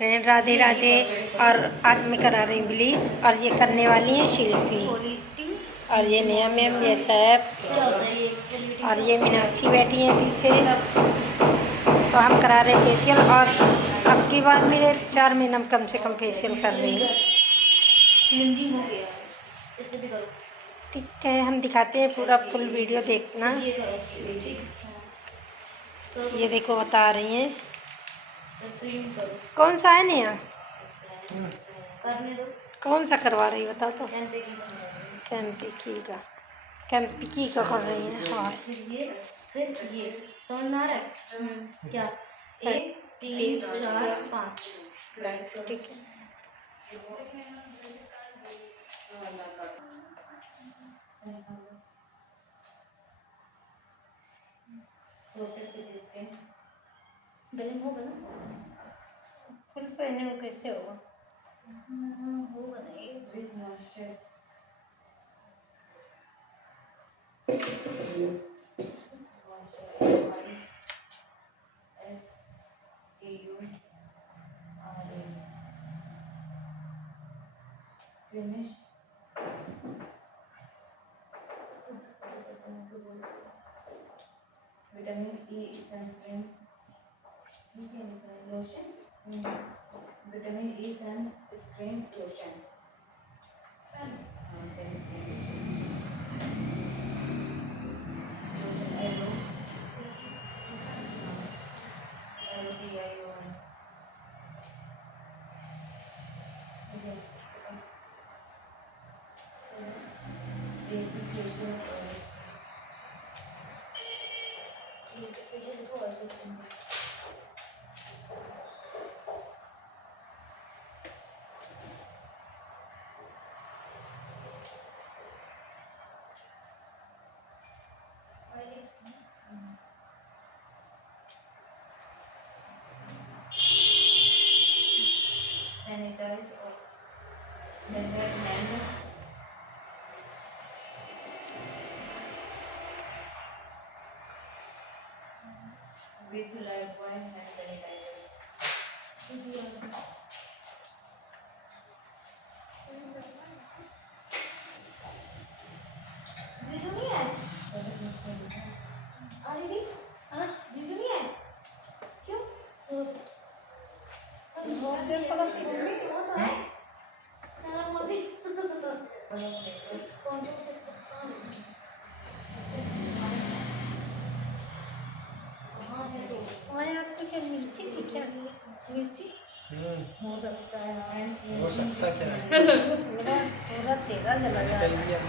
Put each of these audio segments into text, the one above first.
Friend Radhe Radhe. और आज मैं करा रही हूँ ब्लीच और ये करने वाली है शिल्पी और ये नया मैम, ये सैफ और ये मीनाक्षी बैठी है पीछे। तो हम करा रहे फेशियल और अब की बार मेरे 4 महीना कम से कम फेशियल कर रही हूँ। ठीक है, हम दिखाते हैं, पूरा फुल वीडियो देखना। ये देखो बता रही हैं कौन सा है नया, कौन सा करवा रही बताओ तो। कैंपिकी का कर रही है। हाँ फिर ये समझ में आ रहा है क्या? 1 3 4 5 ठीक है। गले में होगा ना, फुल पहने हो कैसे होगा? होगा ना ये। Finish vitamin E sunscreen lotion, vitamin E sunscreen lotion sanitize or sanitize hand with Lifebuoy hand sanitizer. जीजू नहीं है? आ रही थी? हाँ जीजू नहीं है? क्यों? सो मिर्ची थी क्या? मिर्ची हो सकता है, हो सकता क्या है? पूरा चेहरा जला गया।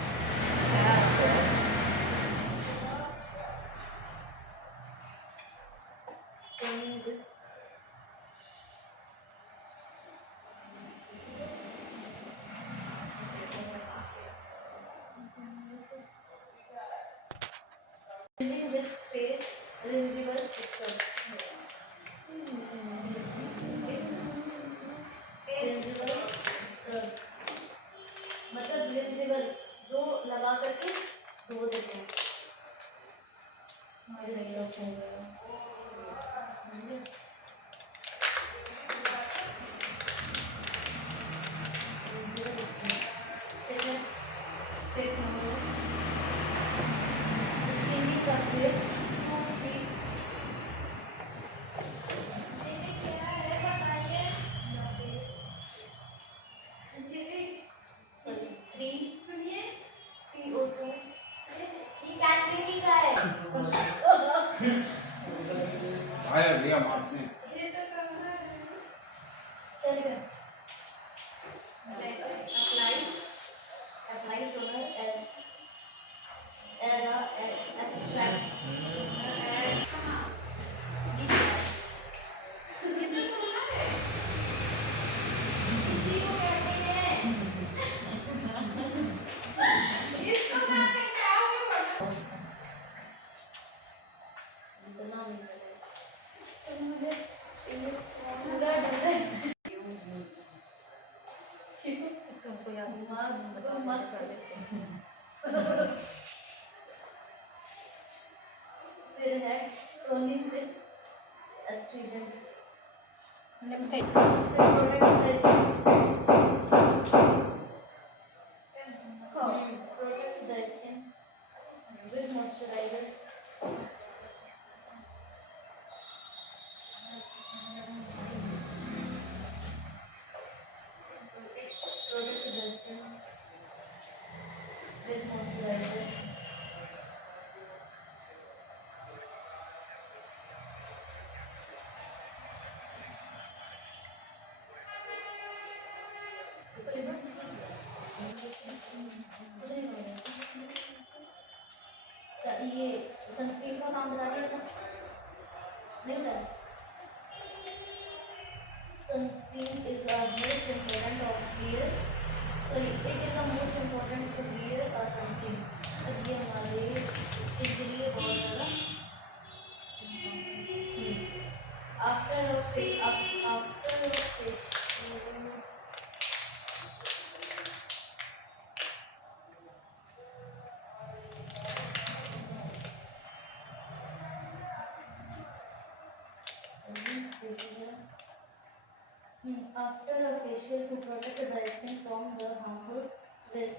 with face reusable scrub. Reusable scrub मतलब reusable जो लगा करके धो देते हैं। हमारे नहीं रखेंगे। आया लिया आपने मैंने बताई protect the skin with moisturiser. Protect the skin with moisturiser. ये सनस्क्रीन का काम बता दिया था, नहीं बताया? Sunscreen is a most important of wear, sorry it is the most important to wear a sunscreen. अब ये हमारे स्किन के लिए बहुत ज़्यादा after face after a facial to protect the skin from the harmful rays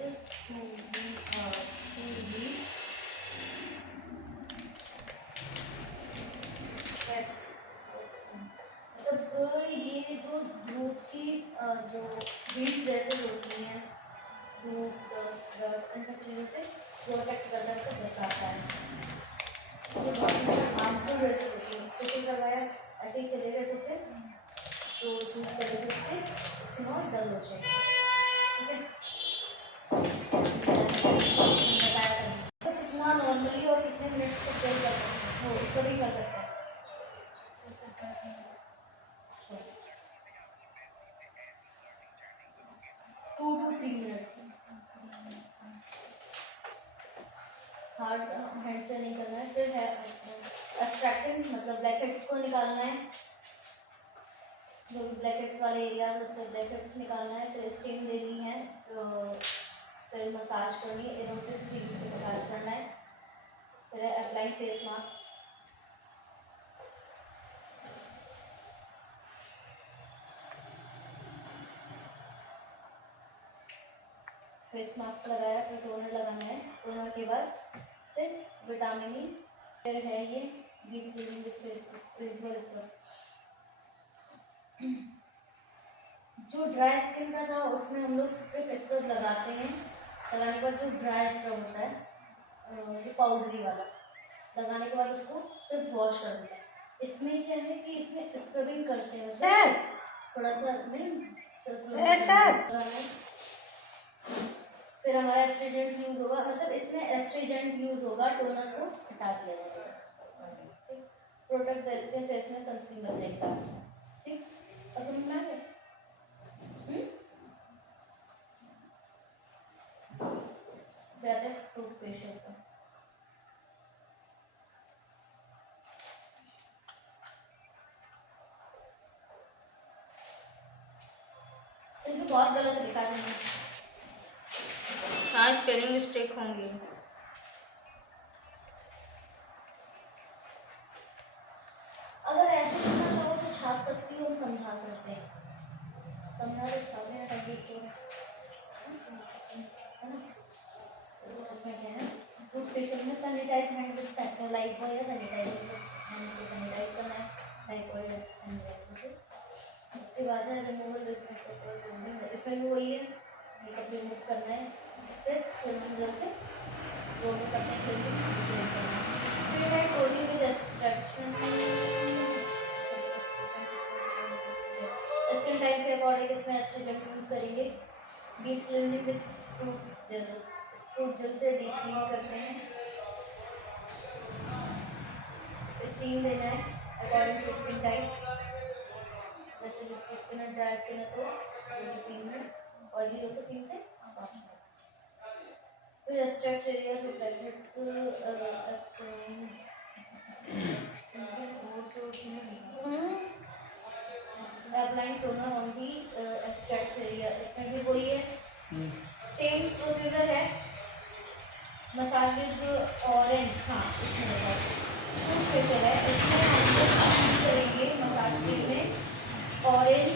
मतलब ये जो धूप की जो हीट रेसेस होती हैं, धूप डस्ट डर्ट इन सब चीज़ों से प्रोटेक्ट करता है, बचाता है। ये बहुत हार्मफुल रेसेस होती है, फेशियल करवाया ऐसे ही चले गए तो फिर जो धूप करेगी उससे स्किन और डल हो जाएगी। ठीक है, तो कितना नॉर्मली और कितने मिनट्स तक कर सकते हो, इसको भी कर सकते हैं। 2 to 3 मिनट्स। हार्ड हैंड से नहीं करना है। फिर है एक्सट्रैक्टेंट, मतलब ब्लैक हेड्स को निकालना है, जो भी ब्लैक हेड्स वाले एरियाज उससे ब्लैक हेड्स निकालना है। फिर स्टीम देनी है, फिर मसाज करनी है, इधर से स्टीम से मसाज करना है। फिर apply face mask, face mask लगाया, फिर टोनर लगाना है। टोनर के बाद फिर विटामिन ई, फिर है ये deep cleaning with principal scrub. जो ड्राई स्किन का था उसमें हम लोग सिर्फ स्क्रब लगाते हैं, लगाने के बाद जो ड्राई स्क्रब होता है जो पाउडरी वाला, लगाने के बाद उसको सिर्फ वॉश कर देते हैं। इसमें क्या है कि इसमें स्क्रबिंग करते हैं सर, थोड़ा सा नहीं सर। फिर हमारा एस्ट्रीजेंट यूज होगा, मतलब इसमें एस्ट्रीजेंट यूज होगा, टोनर को हटा दिया जाएगा। प्रोटेक्ट द स्किन, फेस में सनस्क्रीन लग जाएगी। ठीक, अब समझ में आ गया? फ्रूट फेशियल का सिर्फ बहुत गलत लिखा है। हाँ, स्पेलिंग मिस्टेक होंगी। अगर ऐसे लिखना चाहो तो छाप सकती हो, हम समझा सकते हैं, समझा तो छापने में टाइम वेस्ट होगा, है ना? तो इसमें क्या है, फ्रूट फेशियल में सैनिटाइज हैंड विद लाइफबॉय या सैनिटाइजर हैंड को सैनिटाइज करना है, लाइफबॉय सैनिटाइजर। उसके बाद है रिमूवल विद मेकअप, इसमें भी वही है, मेकअप रिमूव करना है, फिर क्लीनिंग जेल से जो भी करते हैं क्लीनिंग करना है। फिर है toning with extraction, skin type के अकॉर्डिंग इसमें एस्ट्रीजेंट यूज करेंगे। Deep cleaning with fruit gel, fruit gel से डीप क्लीन करते हैं। स्टीम देना है अकॉर्डिंग टू स्किन टाइप, जैसे जिसकी स्किन है ड्राई स्किन है तो 2 से 3 मिनट, ऑयली हो तो 3 से 5 मिनट। फिर एक्सट्रैक्ट एरिया जो blackheads applying toner on the extract area, इसमें भी वही है, सेम प्रोसीजर है। मसाज विद ऑरेंज, हाँ इसमें बताओ, फ्रूट फेशियल है, इसमें हम लोग यूज करेंगे मसाज के लिए ऑरेंज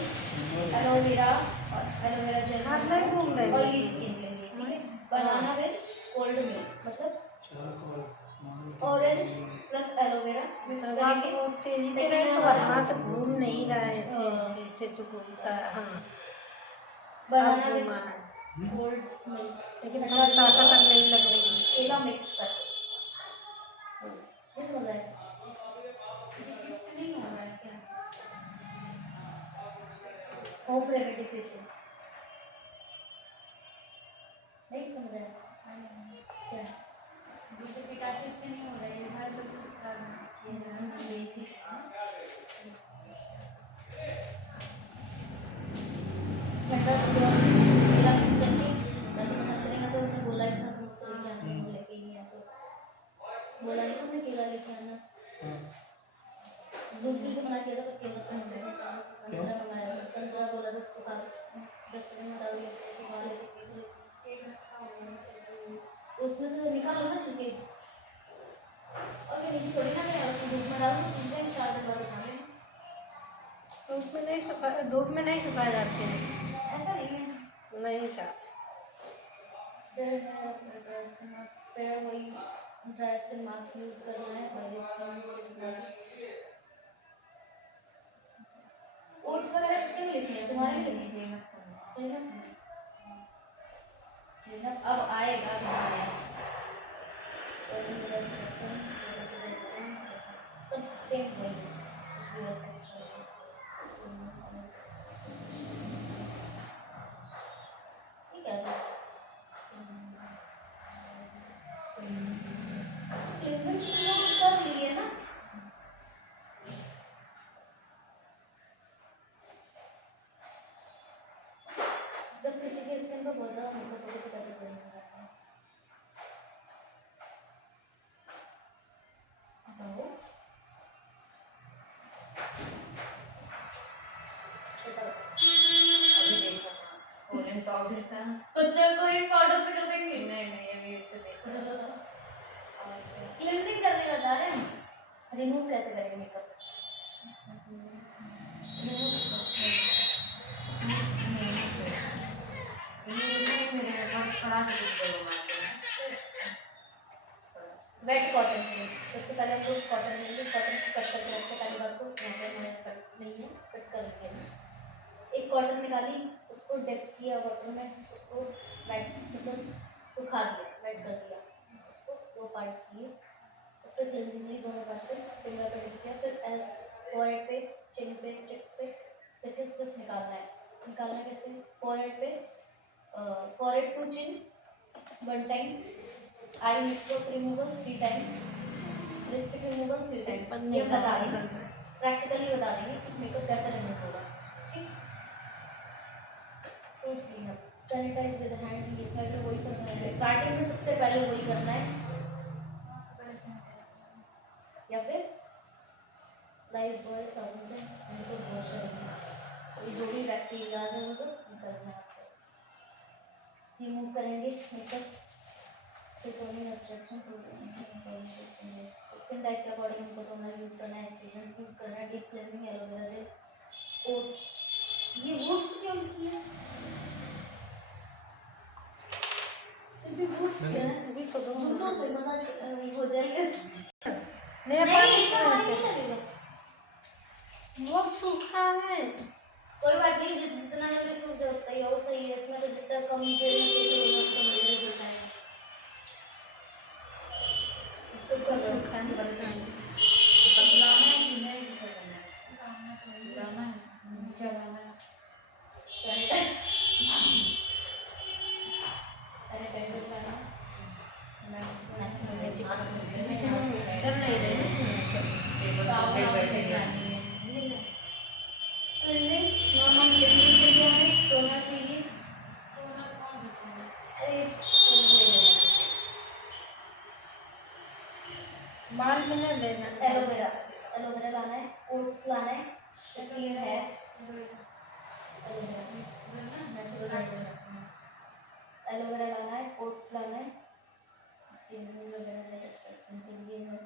एलोवेरा और एलोवेरा जेल हाथ नहीं घूम रहे ऑयली स्किन के लिए, ठीक है। बनाना विद कोल्ड मिल्क, मतलब ऑरेंज प्लस एलोवेरा मिक्स तो बात करेंगे। बहुत तेजी से Second नहीं, है पूरा हमारा हाथ घूम नहीं रहा है ऐसे हाँ। ऐसे ऐसे जो घूमता है। हाँ, बनाना अब विद घूमा है, कोल्ड मिल्क, लेकिन थोड़ा ताकत अब नहीं लग रही है। केला मिक्स करके, हम्म। ये समझ रहे हैं? होम रेमेडी फेशियल नहीं समझ रहे हैं? क्या ठंडा केला मिक्स करके, वैसे पता चलेगा सर, उसने बोला ही था तुम मुझसे लेके आना, तुम लेके ही नहीं आए तो बोला नहीं था मैं केला लेके आना। दूध भी तो मना किया था पर केला से नहीं लगा। संतरा मंगाया था, संतरा बोला था सुखा के डस्टबिन में डाल दिया, उसको सुखा लेती पीस लेती। उसमें से निकालो ना छिलके, और ये नीचे थोड़ी ना है, उसको धूप में डालो तो सूख जाएंगे, 4 दिन बाद उठाने हैं। धूप में नहीं सुखा, धूप में नहीं सुखाए जाते हैं। ऐसा नहीं है। नहीं था। फिर ड्राई स्किन मास्क, फिर वही ड्राई स्किन मास्क यूज करना है, oily skin face mask. Oats वगैरह किसके लिए लिखे हैं? तुम्हारे लिए लिखे हैं? क्लीनअप अब आएगा, अभी नहीं आया। सब सेम वही है, एक्स्ट्रा ठीक है। क्लींजिंग यूज कर लिए ना, जब किसी के स्किन पर बहुत ज़्यादा मेकअप होता है तो कैसे क्लींजिंग करते हैं? बताओ। छोटा कोरियन पाउडर का बच्चा कोई पाउडर से कर देंगे। नहीं अभी इससे देखो। क्लींजिंग करने बता रहे हैं, रिमूव कैसे करेंगे मेकअप? वेट कॉटन से सबसे पहले हम लोग कॉटन लेंगे, कॉटन को कट करके रखते हैं। पहली बात तो यहाँ पे हमारे कट नहीं है, कट कर लेंगे। एक कॉटन निकाली, उसको डिप किया वाटर में, उसको वेट मतलब सुखा दिया, वेट कर दिया, उसको 2 पार्ट किए, उस पर क्लींजिंग ली दोनों पार्ट पे, फिंगर पे डिप किया, फिर एज फोरहेड पे, चिन पे, चिक्स पे इस करके सिर्फ निकालना है। निकालना कैसे? फोरहेड पे, forehead to chin 1 time, eye makeup removal 3 time, lipstick removal 3 time. ये हम बता देंगे, प्रैक्टिकली बता देंगे मेकअप कैसे रिमूव होगा, ठीक। तो क्लीनअप, सैनिटाइज विद हैंड, इसमें भी वही समझना है। स्टार्टिंग में सबसे पहले वही करना है, या फिर लाइफ बॉय साबुन से इनको वॉश करेंगे, तो जो भी बैक्टीरिया है वो सब निकल जाए आपसे। रिमूव करेंगे मेकअप, फिर टोनिंग एक्सट्रैक्शन, स्किन टाइप के अकॉर्डिंग हमको टोनर यूज करना है, एक्सटेंशन यूज करना है, deep cleansing, aloe vera gel, oats. ये ओट्स क्यों लिखी है? सिर्फ ओट्स क्या है? अभी तो दो जूतों से मसाज हो जाएगा। नहीं, नहीं ऐसा पानी नहीं लगेगा, बहुत सूखा है। कोई बात नहीं, जितना जल्दी सूख जाए उतना ही और सही है। इसमें तो जितना कम देर में फेशियल होगा उतना बढ़िया रिजल्ट आएगा। इसको तो कर सूखा नहीं पतलाना है कि नहीं, सैनिटाइजर लगाना चल नहीं रही। क्लींजिंग, नॉर्मल क्लींजिंग चाहिए हमें, टोनर चाहिए। अरे बाल में ना लेना। एलोवेरा, एलोवेरा लाना है, ओट्स लाना है, स्टीम है, एलोवेरा लाना है, ओट्स लाना है, स्टीम वगैरह एक्सट्रैक्शन के लिए लोग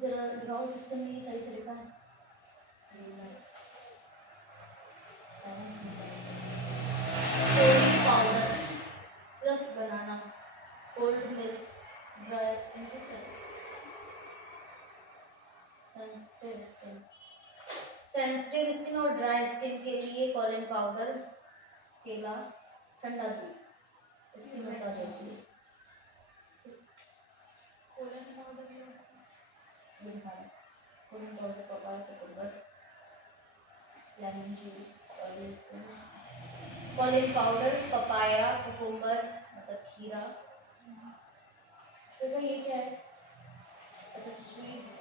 जरा दिखाओ किस करने की सही तरीका है। सेंसिटिव स्किन और ड्राई स्किन के लिए कॉलिन पाउडर, केला, ठंडा दूध इसकी मसाज होती है। Colon powder Colin powder, papaya, coconut, lemon juice और ये कॉलिन पाउडर, पपाया, कुकुम्बर मतलब खीरा। शुगर ये क्या है? अच्छा स्वीट्स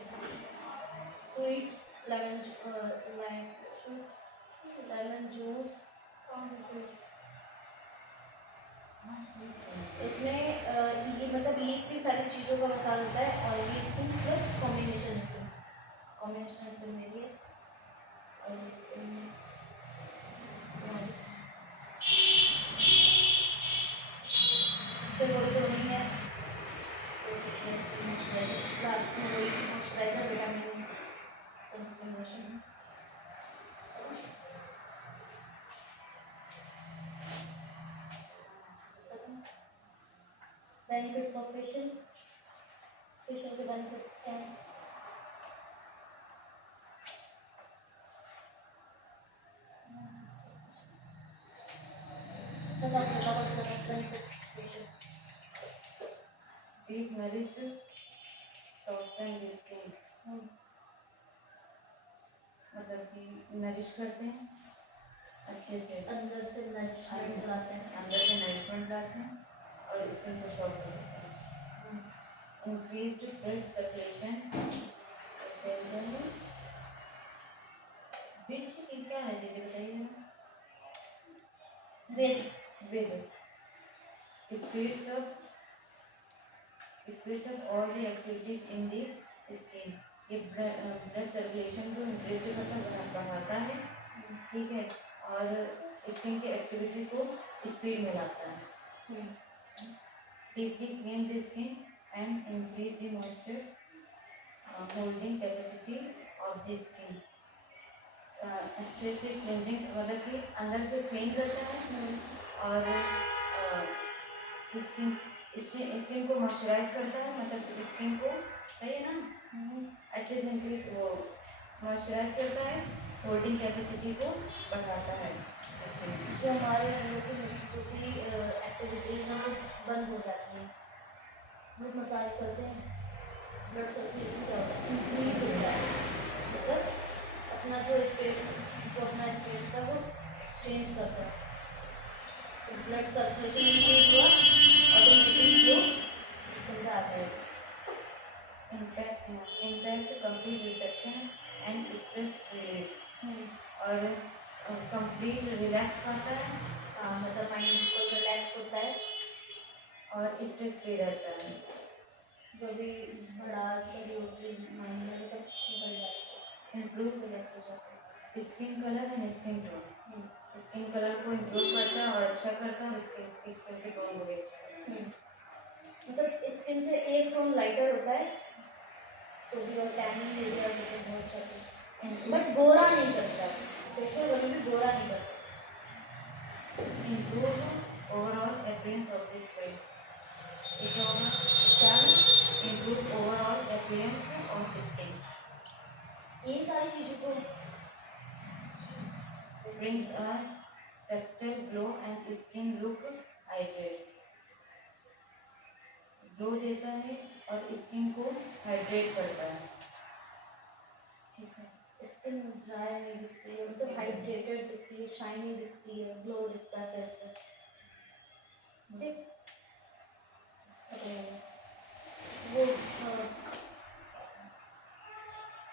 लेमन जूस। इसमें ये मतलब ये इतनी सारी चीज़ों का मसाला होता है। Oily skin plus combination skin मेरी है। ऑयली स्किन फिर वही तो नहीं है, लास्ट में वही moisturiser, vitamin, sunscreen, lotion. Benefits of facial के बेनिफिट्स क्या हैं? deep nourished soften the skin, मतलब कि नरिश करते हैं अच्छे से, अंदर से नरिशमेंट लाते हैं। अंदर से नरिशमेंट लाते हैं और स्किन को सॉफ्ट करते हैं। इंक्रीज्ड ब्लड सर्कुलेशन, विच क्या है दीदी बताइए ना। with speeds up all the activities in the skin, ये ब्लड सर्कुलेशन को इंक्रीज करता बढ़ाता है, ठीक है, और स्किन की एक्टिविटी को स्पीड में लाता है। Deeply clean the skin and increase the moisture holding capacity of the skin, अच्छे से क्लींजिंग मतलब कि अंदर से क्लीन करता है और स्किन को मॉइस्चराइज करता है, मतलब स्किन को, सही है ना, अच्छे से इंक्रीज वो मॉइस्चराइज करता है, होल्डिंग कैपेसिटी को बढ़ाता है स्किन। जो हमारे जो भी एक्टिविटीज हैं वो बंद हो जाती हैं। वो मसाज करते हैं, ब्लड सर्कुलेशन क्या होता है, इंक्रीज होता है, मतलब अपना जो अपना स्पेस होता है वो एक्सचेंज करता है। तो ब्लड सर्कुलेशन इंक्रीज हुआ, ऑटोमेटिकली ग्लो स्किन पे आ जाएगा। Impact complete reduction and stress relief, और कंप्लीट रिलैक्स करता है, हाँ मतलब माइंड बिल्कुल रिलैक्स होता है और स्ट्रेस फ्री रहता है। जो भी भड़ास भरी होती है माइंड में वो सब निकल जाता है, इम्प्रूव रिलैक्स हो जाता है। Skin colour and skin tone, skin colour को इम्प्रूव करता है और अच्छा करता है, और स्किन के टोन को भी अच्छा करता है। मतलब स्किन से एक टोन लाइटर होता है, जो भी और टैनिंग एरिया से तो बहुत अच्छा होता है, बट गोरा नहीं करता, फेशियल कभी भी गोरा नहीं करता। Improve overall appearance of the skin, ये क्या होगा, क्या improve overall appearance of skin, ये सारी चीज़ों को brings a subtle glow and skin look hydrates, glow देता है और स्किन को हाइड्रेट करता है। ठीक है, स्किन ड्राई नहीं दिखती है, मतलब हाइड्रेटेड दिखती है, शाइनी दिखती है, ग्लो दिखता है फेस पे। ठीक, वो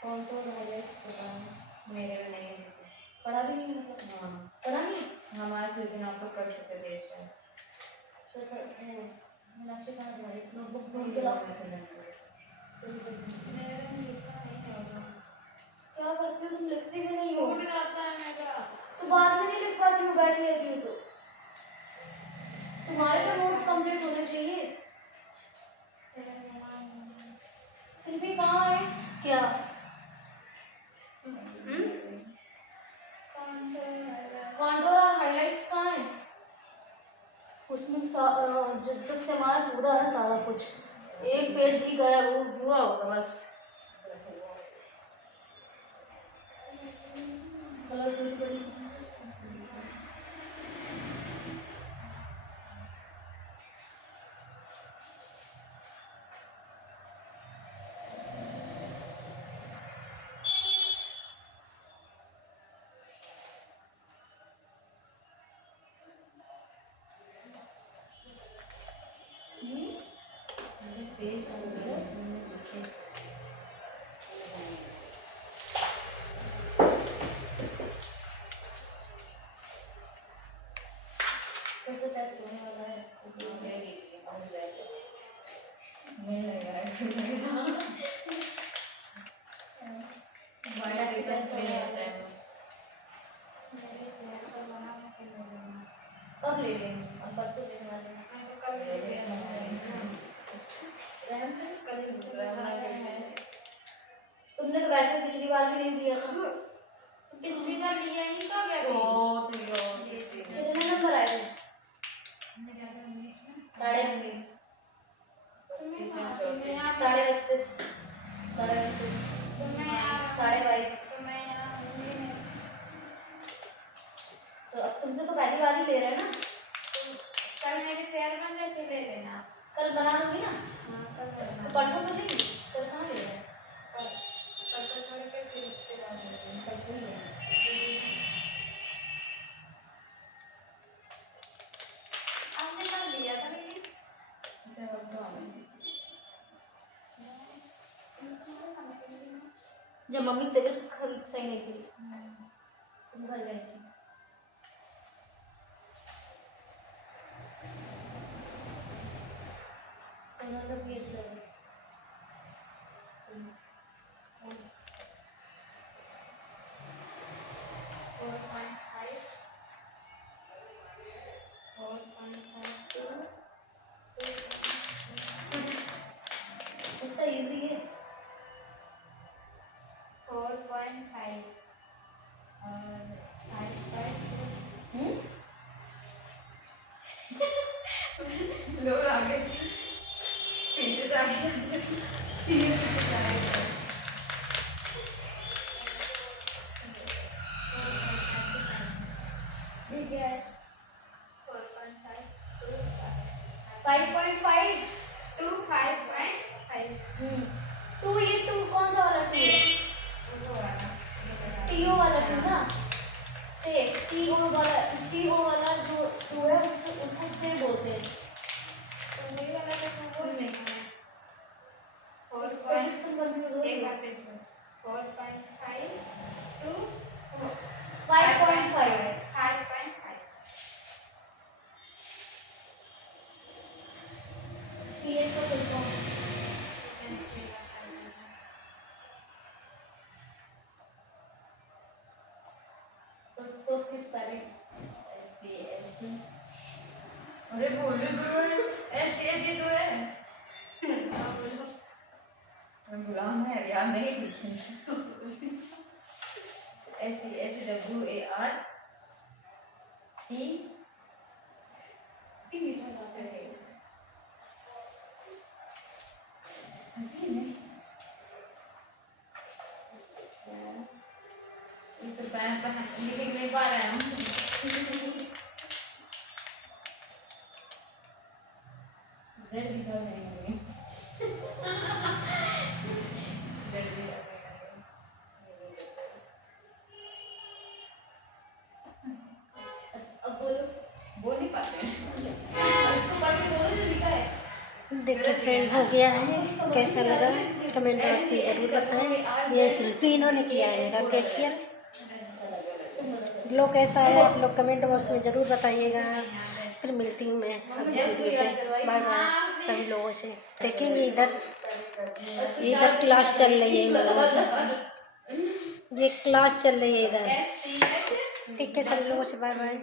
कौन तो हाइलाइट्स बताना, मेरे में नहीं है, पढ़ा भी नहीं मतलब, हाँ पढ़ा नहीं, हमारे कुछ दिन आप लोग कर चुके थे शायद, मीनाक्षी कहाँ तुम्हारी नोटबुक नहीं ढूंढ के लाओ। ऐसे नहीं पढ़े। क्या करती हो तुम, लिखती भी नहीं हो, छूट जाता है मेरा, तो बाद में नहीं लिख पाती हो, बैठ लेती हो तो तुम्हारे तो नोट्स कंप्लीट होने चाहिए। सिल्वी कहाँ है क्या? कॉन्टोर और हाइलाइट्स कहाँ है? उसमें जब से हमारा पूरा है सारा कुछ, एक पेज भी गया वो हुआ होगा बस। बड़ी छोटी बड़ी पेज और में देखिए कैसे टेस्ट होने वाला है नहीं लग रहा है कब ले लेंगे हम परसों लेने वाले हैं तुमने तो वैसे पिछली बार भी नहीं दिया था पिछली बार लिया ही कब है कितने नंबर आए थे 19.5 32.5 22.5 तो अब तुमसे तो पहली बार ही ले रहे हैं ना कल मेरे फेयर बन जाके ले लेना कल बना लूंगी ना कल तो परसों तो नहीं कल कहाँ ले रहे हैं परसों छोड़ के फिर उसके बाद परसों ही ले रहे हैं। आपने कल लिया था लेकिन जब जब मम्मी की तबीयत सही नहीं थी तुम घर गई थी उन्होंने पीएच लगा 4.5 इतना इजी है 4.5 और 5.2 लोग आगे से पीछे से आगे पीछे से आगे ठीक है 4.5 5.5 to 5.5 टू ये टू कौन सा वाला टू है वो वाला टीओ वाला टू ना से टीओ वाला जो टू है उसको से बोलते हैं तो वही वाला तो बोल रही हूँ मैं 4. तुम कंफ्यूज हो एक रही बार हो फिर 4.5 to 5.5 5.5 पीएच का फुल फॉर्म तो किस पैरेंट अरे बोलो ऐसे ऐसे तो है बोलो मैं बुलाऊं है यार नहीं लिखी SCHWART तो पैन लिख नहीं पा रहे हम Z लिखा नहीं है अब बोलो बोल नहीं पाते हैं इसको पढ़ के बोलो जो लिखा है देखिए फ्रेंड हो गया है कैसा लगा कमेंट बॉक्स में ज़रूर बताएं ये शिल्पी इन्होंने किया है मेरा फेशियल ग्लो कैसा है आप लोग कमेंट बॉक्स में ज़रूर बताइएगा फिर मिलती हूँ मैं अगली वीडियो पे बाय बाय सभी लोगों से देखेंगे इधर क्लास चल रही है इन लोगों की ये क्लास चल रही है इधर ठीक है सभी लोगों से बाय बाय